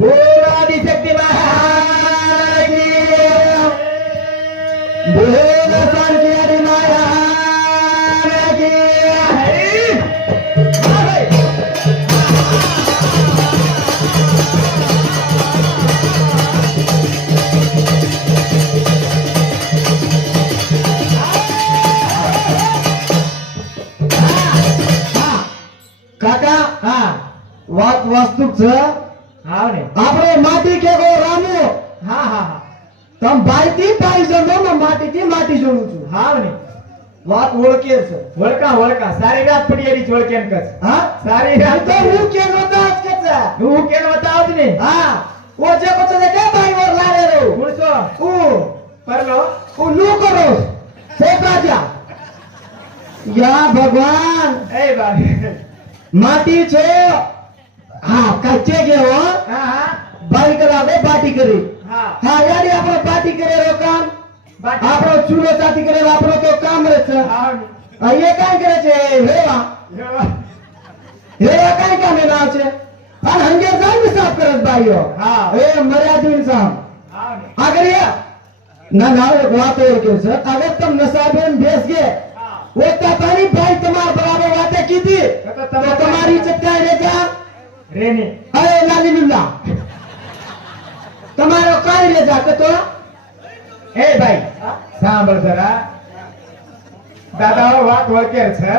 बोलो आदिशक्ती महाराज की बोलो सांख्यारी महाराज की काका वास्तुक આપણે માટી કે ગો રામુ હા હા હા તમ ભાઈથી ભાઈ જણો ને માટીથી માટી જોડું છું હા ને વાત ઓળખે છે ઓળખા સારી રાત પડી એરી ઓળખેન કસ હા સારી રાત તો હું કે નોતા કે છે હું કે નોતા આજ ને હા ઓ જે બચે કે ભાઈ ઓર લારે રો કોણસો ઓ પરલો ઓ નું કરો સેકાજા યા ભગવાન એ ભાઈ માટી છે હા કચ્ચે ગયો હા ભાઈ કરાવે પાર્ટી કરી હા યારી આપણો પાર્ટી કરેલો કામ આપણો ચૂલો ચાતી કરેલો આપણો તો કામ રહે છે હા એ કાઈ કરે છે હેવા કાઈ કામ ના છે અને હંગે જાય સાફ કરે ભાઈઓ હા એ મર્યાદિત ઇન્સાન આગળ ના ના એક વાત એ કે છે અગર तुम नसाबेन भेज के वो तारी भाई तुम्हारे बराबर बातें की थी तो तुम्हारी इज्जत क्या है क्या रेनी अरे लाली लुल्ला તમારો કઈ રે જાતો તો એ ભાઈ સાંભળ જરા દાદાઓ વાત વળકેર છે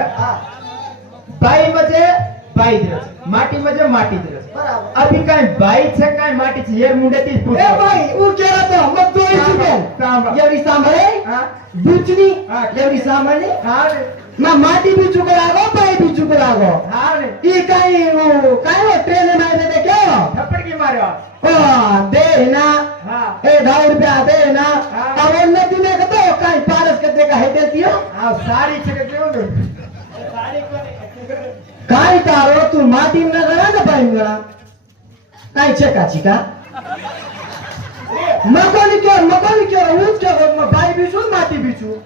ભાઈ મજે ભાઈ જ છે માટી મજે માટી જ છે બરાબર અભી કાઈ ભાઈ છે કાઈ માટી છે યાર મુંડેથી પૂછ એ ભાઈ હું કેરા તો મત તો ઈ છે યડી સાંભળે હા બુચની હા યડી સાંભળે હા ના માટી બીચું કરાવો ભાઈ બીચું કરાવો હા ને ઈ કાઈ ટ્રેન માં દે કેવો થપ્પડ માર્યો ઓ દે ના હા એ 10 રૂપિયા દે ના હવે નથી ને કતો કાઈ પારસ કદે કા હેતે තිયો આ સારી છે કે કેવો ને સારી કાઈ તારો તું માટી ન ગણા ને ભાઈ ગણા કાઈ છે કાચી કા મગોની કે હું કે ભાઈ બીચું માટી બીચું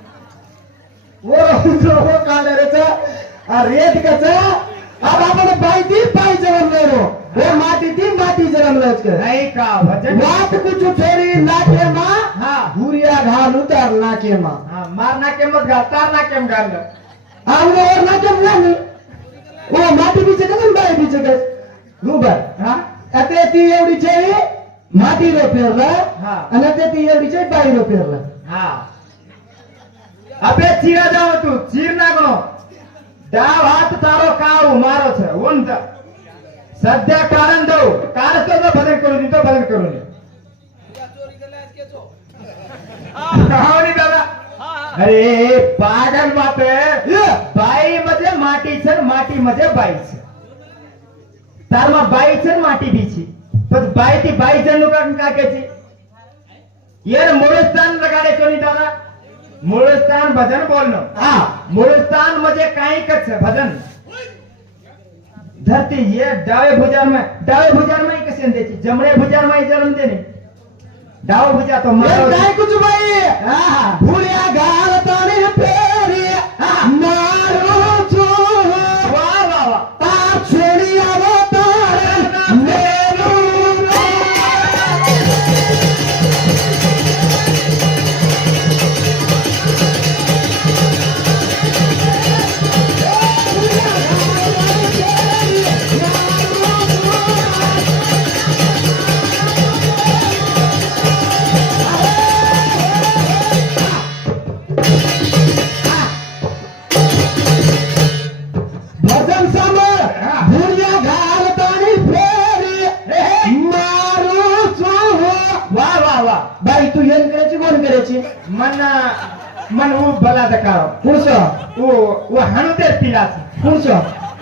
वो काले रे आ रेत का चा अब आपने भाई थी भाई जन्म ले रो वो माटी थी माटी जन्म ले उसके नहीं का वचन बात कुछ छोरी नाके मां हां भूरिया घाल उतार नाके मां हां मार नाके मत घाल तार नाके में घाल हमने और नाके में नहीं वो माटी बीचे का भाई बीचे का गुबर हां अतेती एवडी છે માટી રો ફેરલા હા અને અતેતી એવડી છે ભાઈ રો ફેરલા હા अबे चीरा जाओ तू चीर ना गो डाव हाथ तारो काऊ मारो छे वंत सध्या कारण दो कारण तो बदल करू नी तो बदल करू नी चोरी केला आज के छो हावनी दादा अरे पागल बात है बाई मजे माटी छे माटी मजे बाई छे तार में बाई छे माटी भी छे बस बाई थी बाई जन नु का के छे यार मोरस्तान लगाडे चोनी दादा मूळस्थान भजन बोलणं हा मूळस्थान म्हणजे काही कच भजन धरती ये डावे भुजान में कसे देची जमणे भुजान में जन्म देने डाव भुजा तो मारो काय कुछ भाई हां भूलिया गाल ताने फेरी मारो छो वाह वाह वाह आ छोड़ी आवो तार मेरू मन वो भला दकारो पुरुषो वो हणुते पीला पुरुषो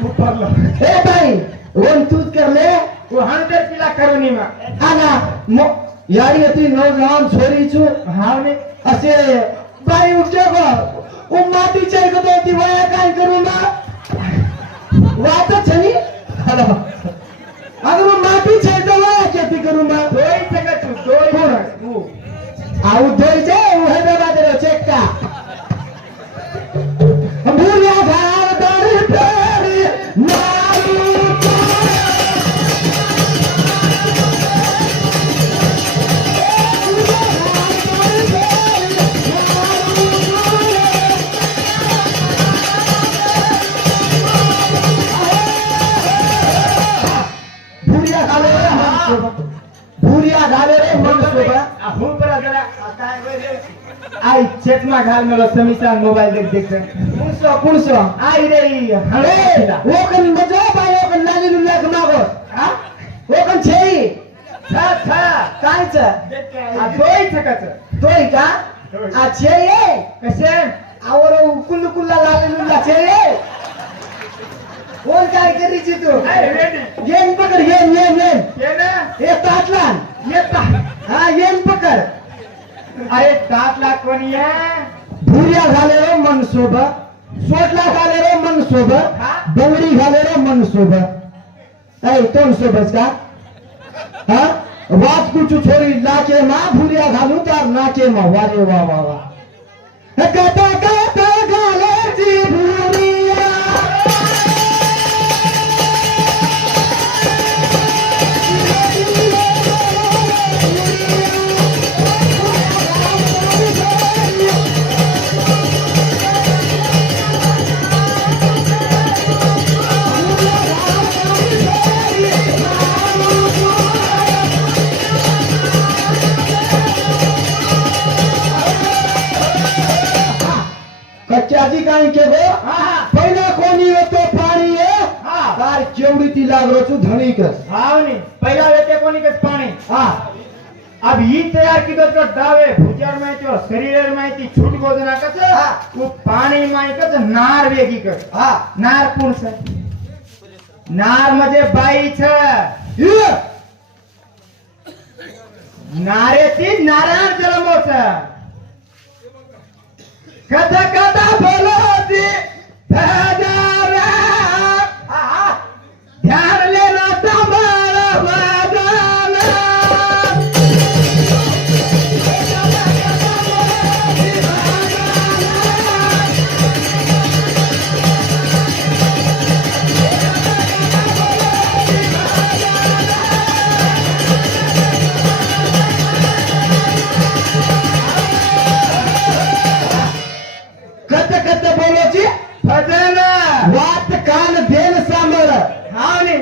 ऊपर लो ए भाई ओन तूत कर ले वो हणुते पीला करो नी मा आना यारी अति नौजवान छोरी छु हां ने असे भाई उठो गो ओ माटी चाय को तो ती वया काय करू ना वात छनी हेलो अगर वो माटी चाय तो वया केती करू ना दोई सके तू दोई कोण आउ दोई जे वो हैदराबाद काय बरं आई चेतमा घाल मला समीचा मोबाईल देख पुणसो आई रे अरे वो कन मजा बाय वो कन लाली लुल्ला कमागो हा वो कन छेई था कायच आ दोई थकच तोय का आ छेई कसे आवर कुल्लू कुल्ला लाली लुल्ला छेई कोण काय करीची तू येन पकड येन ये ना हे ताटलान येता हा येन पकड अरे 7 लाख कोणी आहे भुरिया घाले रो मन सोबत सोटला घाले रो मन सोबत हा? बंगडी घाले रो मन सोबत ऐ तोंड सोबत का हा वात कुछ छोरी लाचे मा भुरिया घालू तर नाचे मा वारे वा वा वा कथा कथा घालेची भुरिया कच्च्याची काय के गो पहिला कोणी येतो पाणी ये तार केवढी ती लागरोचू धणीकस हावनी पहिला येते कोणी कस पाणी हा अब ही तैयार की तो दावे भुजार माहिती और शरीर माहिती छूट गोजना कस वो पाणी माहिती कस नार वेगी कस हा नार पुण से नार म्हणजे बाई छ ये नारेची नारायण जन्मोच कथा कथा बोलती भजारा ध्यान लेना तुम्हारा भजाना कत कत बोलोची भजन वात कान देन सांभाळ हावनी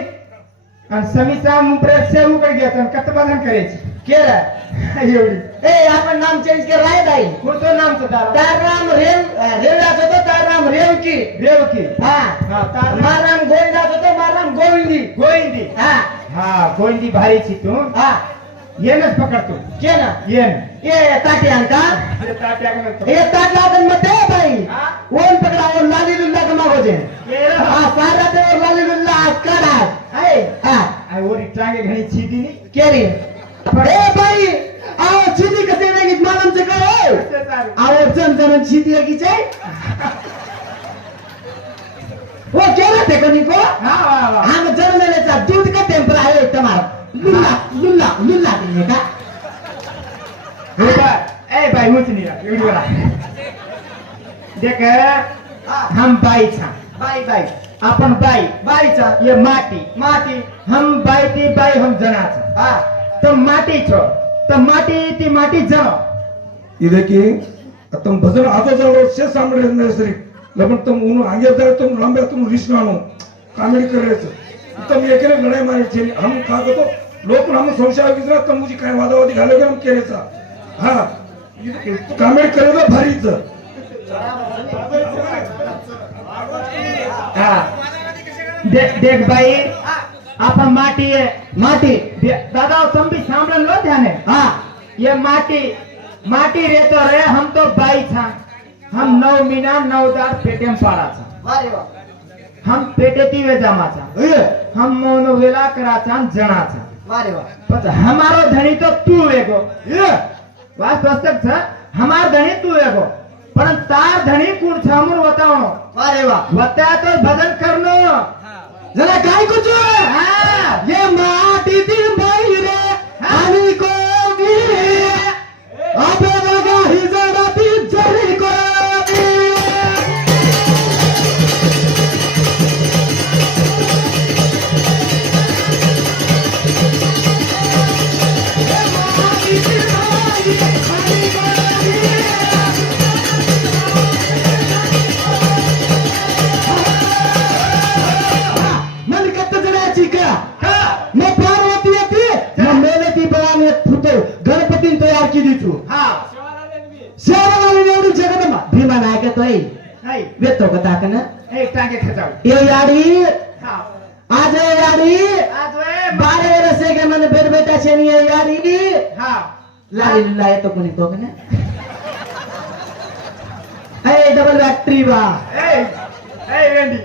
आणि समीचा मुंबईत सेवू कडे घ्यायचं कत बंधन करायची केलं एवढी ए आपण नाम चेंज कर राय दाई कोणतं नामचं दारा तार नाम रेवदास होतो तार नाम रेवकी रेवकी हा हा तार मार नाम गोविंदास होतो मार नाम गोविंदी गोविंदी हा हा गोविंदी भारीची तू हा येनच पकडतो केलं येन ये ताटी आणता हे तात्या का म्हणतो? हे ताट लावून मग ते बाई हा? ओन पकडा ओन लाली लुल्ला का मागोजे ये रे. हा सारा ते लाली लुल्ला आज काढा आहे. हा आहे वरी टांगे घणी छिदीनी केली ए बाई आओ छिदी कसे नाही मालमचे का हो कसे चालू? आओ चंदन छिदी की चाय वो केला ते कोणी को हा वा वा हम जन्मलेचा दूध का टेम्पर आहे तुम्हाला लुल्ला लुल्ला लुल्ला दिले का हो बा ए बाई उचनी रा एवढी वाला देख हम बाई छा बाई बाई आपण बाई बाईचा ये माटी माटी हम बाई ती बाई हम जनाच हा तो माटी छो तो माटी ती माटी जन ಇದಕ್ಕೆ ತಮ್ಮ ಭಜನ ಆದೋದರ ಸೇ ಸಾಂಬಳೆ ಸರಿ ಲಬನ್ ತಮ್ಮ ಉನು ಹಂಗೆ ದಾರ ತಮ್ಮ ಲಂಬೆ ತಮ್ಮ ರಿಸ್ನಾನು ಕಾಮಿಡಿ ಕರೆಯತ तम एकेले लढाई मारी छेली हम कागतो लोक हम संशय ಆಗಿದ್ರೆ तम मुझी काय वादावादी घालगे हम केलेचा हा कामेडी करेलो भारीच हा देख बाई आपण माटी आहे माटी दादा तुम भी सांभळन लो ध्याने हा ये माटी रहतो रे हम तो बाई था हम 9 महीना 9 दार पेटेम पाड़ा था वारे वा हम पेटेती वे जमाचा ए हम मोनो वेला कराचा जणाचा वारे वा पण हमारो धणी तो तू वेगो ए वास्तव छ हमार धणी तू वेगो पण तार धणी कोण छामून वतावणो वारे वा वता तो भजन करनो जरा काय कुछ हा ये माटी ती बाई रे आणि कोगी अबे बघा ही जरा ती जरी कोगी मन कत्त जणाची का मग पार्वती येते मग मेले ती बळाने फुटो गणपतीने तयार केली तू हा शेरवाली एवढी जगदंबा भीमा नायकतोय हाय वेतो कथाकन एक टांगे खचाव ए याडी हा आज ए याडी आज वे 12 वर्ष के मन बेर बेटा छे नी ए याडी हा लाली लाय तो कोणी तो कने ए डबल बॅटरी बा ए वेंडी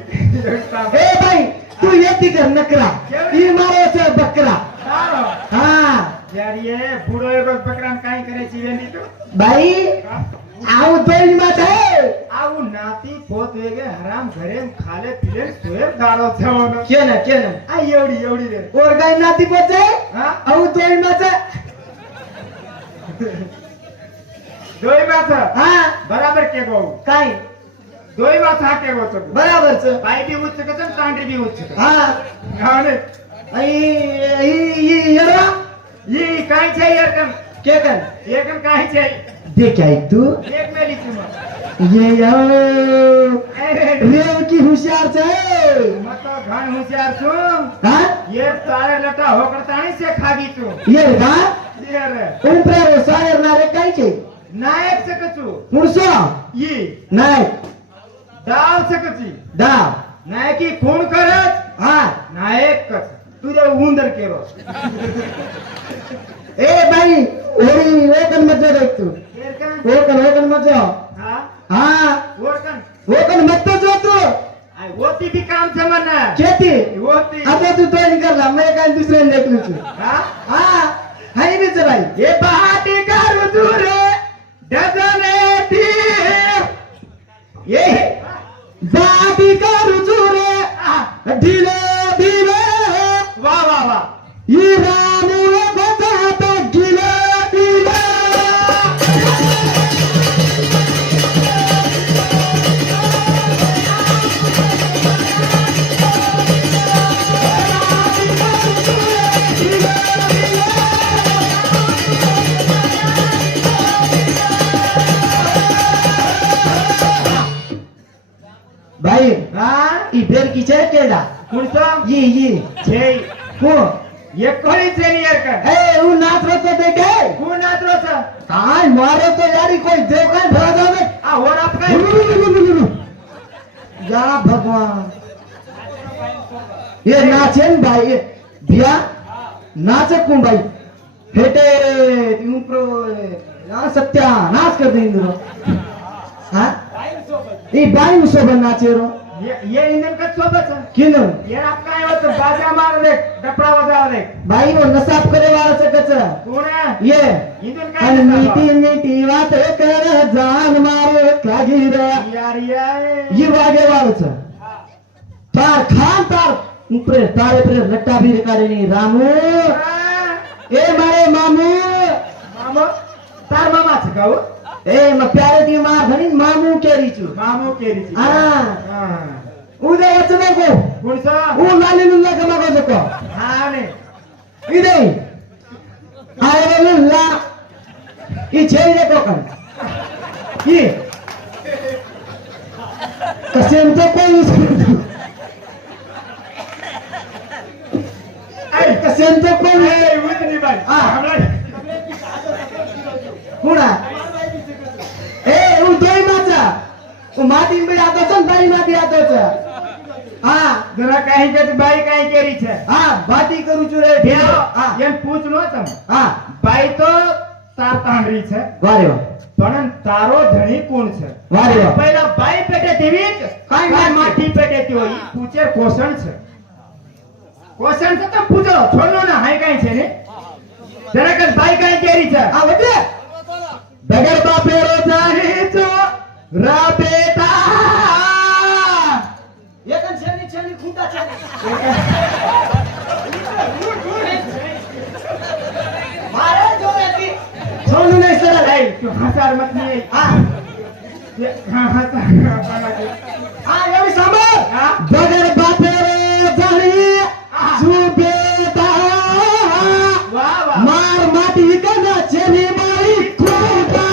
ए भाई तू येती कर नकरा ई मारो छे बकरा हां याडिये बूढ़ो एक रोज बकरान काई करे छी वेंडी तो भाई आउ दोई मत है आउ नाती पोत वेगे हराम घरे खाले पिले सोए दारो छवनो केन आ एवढी रे और गाय नाती पोचे हा आउ दोई मत दोई बात हां बराबर के गो काय दोई बात हा के गो तो बराबर छ पाई भी उच्च कचन तांडी भी उच्च हां गाने ई येरा ये काय छे यार कम के कन एकन काय छे देख आई तू एक मेली तुम ये यार अरे रेव की होशियार छे मत तो घण होशियार छु हां ये तारे लटा होकर ताणी से खागी तू ये गा ये रे उमरे रो शायर ना रे काय छे नायक से कचू मुरसो ये नायक दाव से कची दा नायकी खून करत हां नायक कच तुझे उंदर केरो ए भाई ओरी ओकन मत जा देख तू केरकन ओकन मत जा हां हां ओरकन ओकन मत जो तू आई वोती भी काम से मन केती वोती आता तू तो निकलला मैं काय दुसरे देख लू तू हां हां हाय बीच भाई ये बहाटी करू तू रे डजने ती ये बाबी का रुचुरे ढीले ढीले वाह वाह वाह ये रामुले बजाता ढीले ढीले भाई हां ई बेर की छे केडा कुणसा ये छे को ये कोई सीनियर का ए उ नाच रो तो देखे कौन नाचरो छ काय मारे तो यारी कोई देखो भगा में आ और आप का या भगवान ये नाचे न भाई ये बिया नाचे कौन भाई हेटे तुम प्रो या सत्या नाच कर देंगे रो हां ये बाई मुसोबन नाचे रो ये इंजन का सोबत है किन ये आप काय होत बाजा मार दे डपड़ा बजा दे भाई वो नसाब करे वाला चकच कौन है ये इंजन का अन मीठी मीठी बात कर जान मारे कागी रे यार ये वागे वाला छ तार खान तार ऊपरे तारे पर लट्टा भी करे नहीं रामू ए मारे मामू मामो तार मामा छ गाओ ए म प्यारे दी मां भनी मामू केरी छु मामो केरी छी हां हां उदे वचने को कौन सा उ लाली लुल्ला कमा को जको हां ने इदे आए लुल्ला ई छे रे को कन ई कसेम तो कोई ए कसेम तो कोई ए उतनी भाई हां हमरा कुणा ए उ दोई माचा उ माटी में आतो छ बाई माटी आतो छ हां जरा कहीं के बाई कहीं केरी छे हां बाटी करू छु रे ढेरो हां ये पूछ लो तुम हां बाई तो तार तांडरी छे वारे वाह पण तारो धणी कोण छे वारे वाह पहिला बाई पेटे देवी काय माटी पेटे ती होई पूछे क्वेश्चन छे क्वेश्चन से तो पूछो छोड़ो ना हाय कहीं छे ने जरा कर बाई कहीं केरी छे आ वटे बगर बापे रो जाही छो रा बेटा एकन छेनी छेनी खुंटा छेनी मारे जोरे की छोड़ू नहीं सरल ए तू हंसार मत नहीं हां हां हां ये सांभळ हां बगर बापे रो जाही छो बेटा वाह वाह मार माटी कना छेनी मारी खुंटा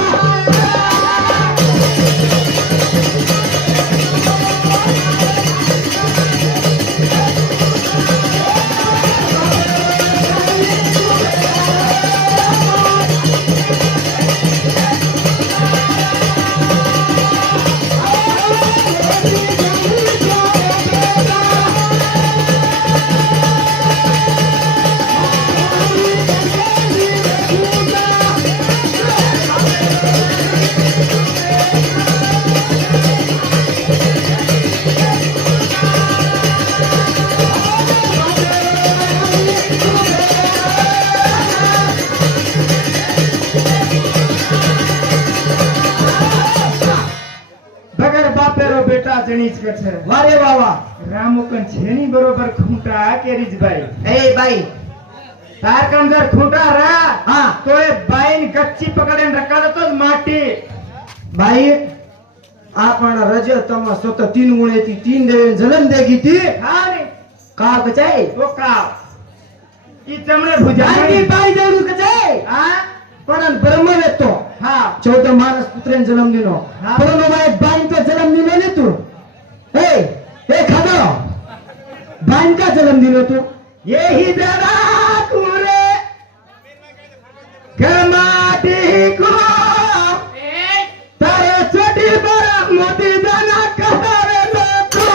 ખૂંટા જણીજ કે છે વારે વાવા રામુકન છેની બરોબર ખૂંટા કેરીજ ભાઈ એ બાઈ તાર કમજર ખૂંટા રા હા તો એ બાઈન ગચ્છી પકડીને રકાડતો જ માટી બાઈ આ પણ રજ તમ સોત 3 ઉણેથી 3 દેવે જલમ દેગી તી હા ને કા બચાઈ તો કાવ ઈ તમને ભુજાઈ જાની બાઈ દેડું કચાઈ હા પણ બ્રહ્મ વેતો હા 14 માણસ પુત્રને જન્મ દીનો હા. પરનો ભાઈ બાઈ તો જન્મ દીનો ને તું એ ખાદો બાઈ કા જન્મ દીનો તું यही जरा कुरे गमाटी को तारे छोटी बड़ा मोती दाना कहावे लोको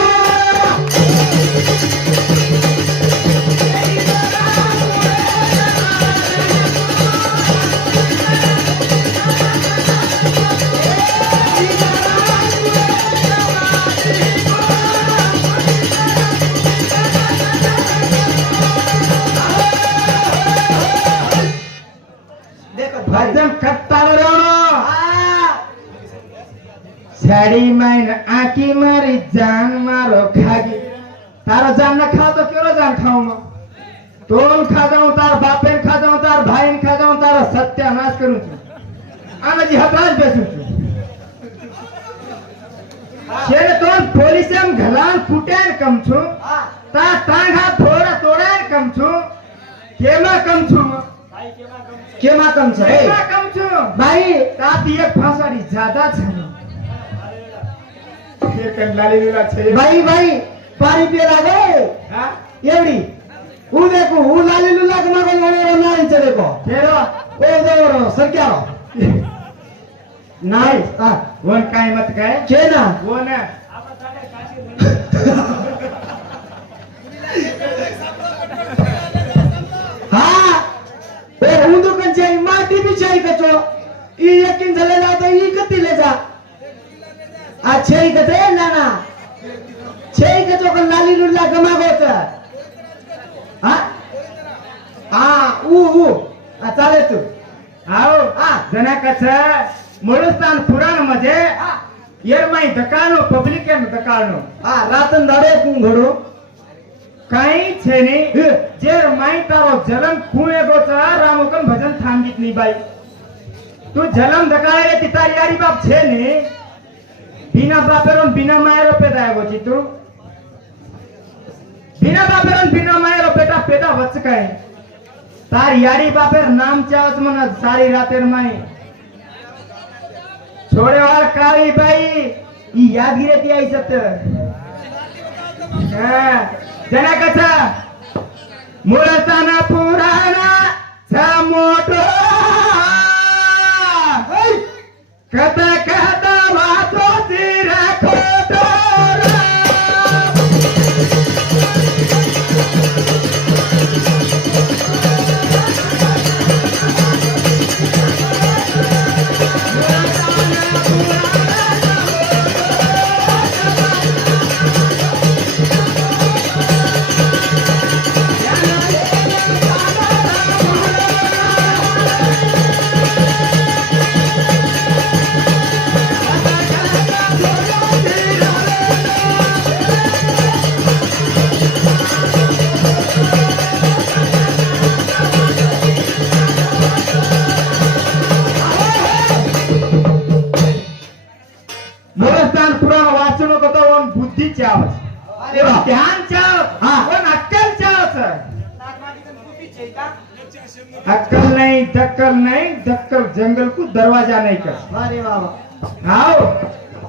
भजन करता रहो साड़ी माइन आकी मारी जान मारो खागी तारा जान न खाओ तो क्यों जान खाऊं मैं तोन खा जाऊं तार बापे खा जाऊं तार भाई खा जाऊं तारा सत्यानाश करूं छू आना जी हतराज बेचूं छू छेने तोन पोलीस एम घलान फुटेन कम छू ता टांगा थोड़ा तोड़ा कम छू केमा कम छू કેમાં કમ છે केमा कम छू ભાઈ તાતી એક ફાસાડી જ્યાદા છે એ કંડાલી લીલા છે ભાઈ ભાઈ પાણી પીએ લાગે હા એવડી હું દેખું હું લાલી લુલા કે મગલ મને નાઈ છે દેખો તેરો ઓ દેવરો સરક્યારો નાઈ હા વન કાઈ મત કહે કે ના वो ने હા એ હું દુકાન છે માટી બિચાઈ કચો ઈ યકીન જલે જા તો ઈ કતી ले जा આ છે કતે નાના છે કચો કે લાલી લુલા ગમાગો છે હા હા ऊ આ ચાલે તું आओ હા जना कछ मुळस्थान पुराण मध्ये येरमाई दकाळनो पब्लिक एम दकाळनो હા રાતન દાડે કું ઘડો काई छे ने जेर माई तारो जलम कुए गोचा रामोकन भजन थांबीत नी बाई तू जलम दकाळे ती तारी यारी बाप छे ने बिना बापेरोन बिना मायरो पेदा गोची तू बिना बापेरोन बिना मायरो पेटा पेटा वच काय तार यारी बापेर नाम चावच मन सारी रातेर माई छोड़े वाल काळी बाई ई यादगिरे ती आई सत हां जना कथा मुळताना पुराणा चा मोठो कथा कथा वाचो ती राखो मुळस्थान पुराण वाचन कतो वन बुद्धी चाव अरे वाह. ध्यान चाव हाँ. वन अक्कल चाव अक्कल नहीं दक्कल जंगल को दरवाजा नहीं कर વારે વાહ વાહ आओ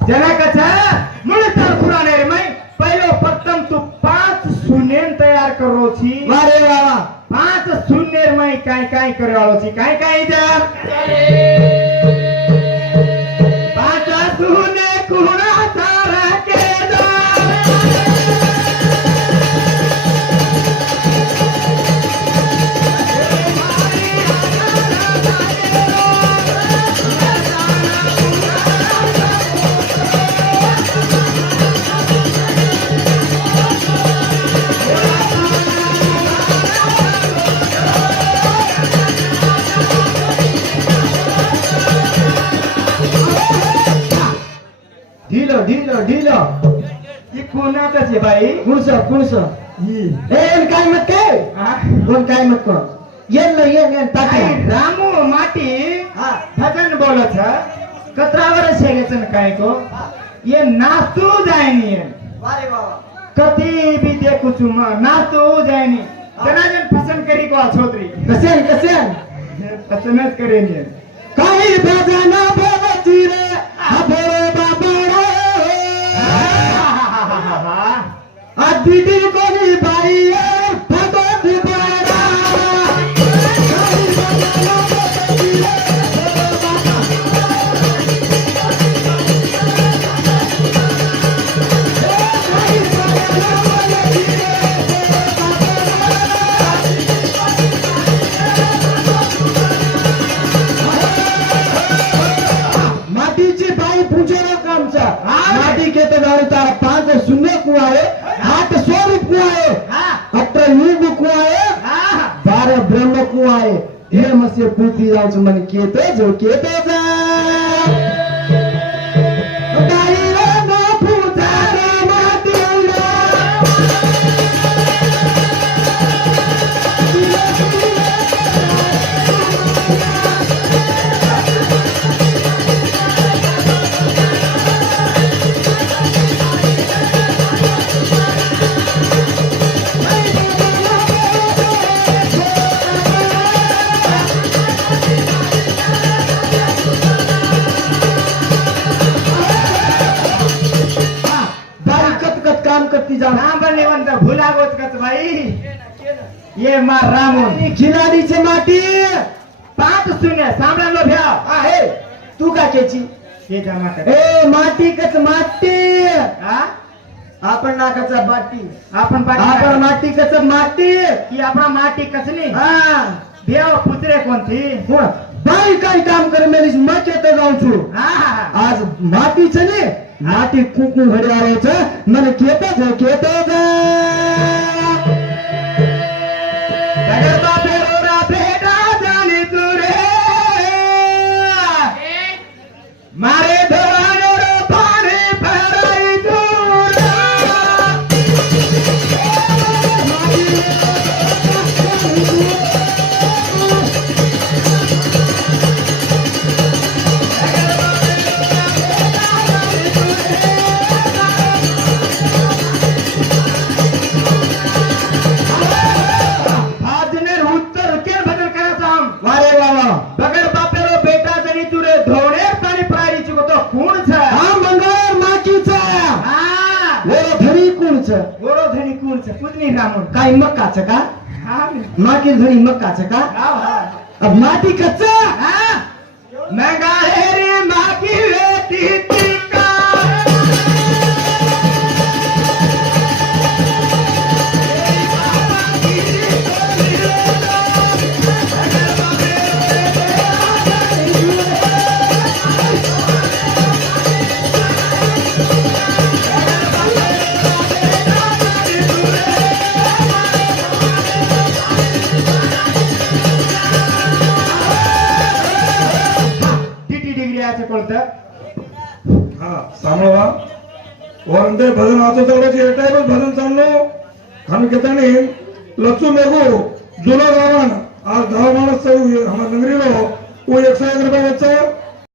जना कथा मुळस्थान पुराण रे मैं पहलो प्रथम तू 5 शून्य तैयार करो छी વારે વાહ વાહ 5 शून्य में काय काय करे वालो छी काय काय इधर 5 शून्य कुणा तारा के दो ઢીલો ઢીલો ઢીલો पुण्यातच आहे बाई. कुणस ही. ए काय मत काय हा? कोण काय मत कोण ये टाका आई रामू माटी हा भजन बोलत है कतरावर शेगेचन काय को ये नाचू जायनी है वारे बाबा कती भी देखू चुमा नाचू जायनी जनाजन पसंद करी को छोत्री कसेन पसंदच करेंगे. काही भजना बोलती रे भोळे बाबा आदिती कोणी बाई भगवती बारा काही भजना बोलती रे काही भजना बोलती रे माटीची बाई पूजेला कामचा माटी के तो गाड़ी तारा 5 शून्य कुआ है 8 स्वरूप कुआ है 18 युग कुआ है 12 ब्रह्म कुआ है हे मसे पूती जाऊच मन केतो जो केतो जा बाई रे ना पूजा रे माटी बाई कत काम करती जा नाम बने वंत भूला गोत कत भाई ये मार रामून खिलाडीचे माटी 5-0 सांभळा लो भ्या आहे तू का केची ते जमा कर. ए माटी कच माटी हा? आपण नाकाचा बाटी आपण आपण पाठी माटी कच माटी की आपला माटी कचनी हा देव पुत्रे कोणती. हो. बाई काही काम करे मेरीस मच येते जाऊन छु हा हा हा. आज माटीच ने माटी कुकू घड्याळाच मन केतो जा जगता फेरोरा भेटा जानी तू रे मारे धोराने रो पाणी फराई तू भाजनेर उत्तर केर बदल करायचा हम वारे बाबा बगर बापेरो बेटा जनी तुरे धोणे पाणी फराई चुको तो कोण छ हा मंगळ माकीचा हा ओरो धरी कोणच गोरो धनी कोण छ कुदनी रामून काय मक्काच का हा माकी धरी मक्काच का हा अब माटी कच्च हा मंगा हेरी माकी वेती टिका किती डिग्री आहे कोणतं हा सांभाळवा वरंदे भजन आतो चालवायची हे टाईमच भजन चाललो खान घेतानी लचू मेगो जुना गावान आज 10 माणस आम्हाला नगरीलो वो 101 रुपये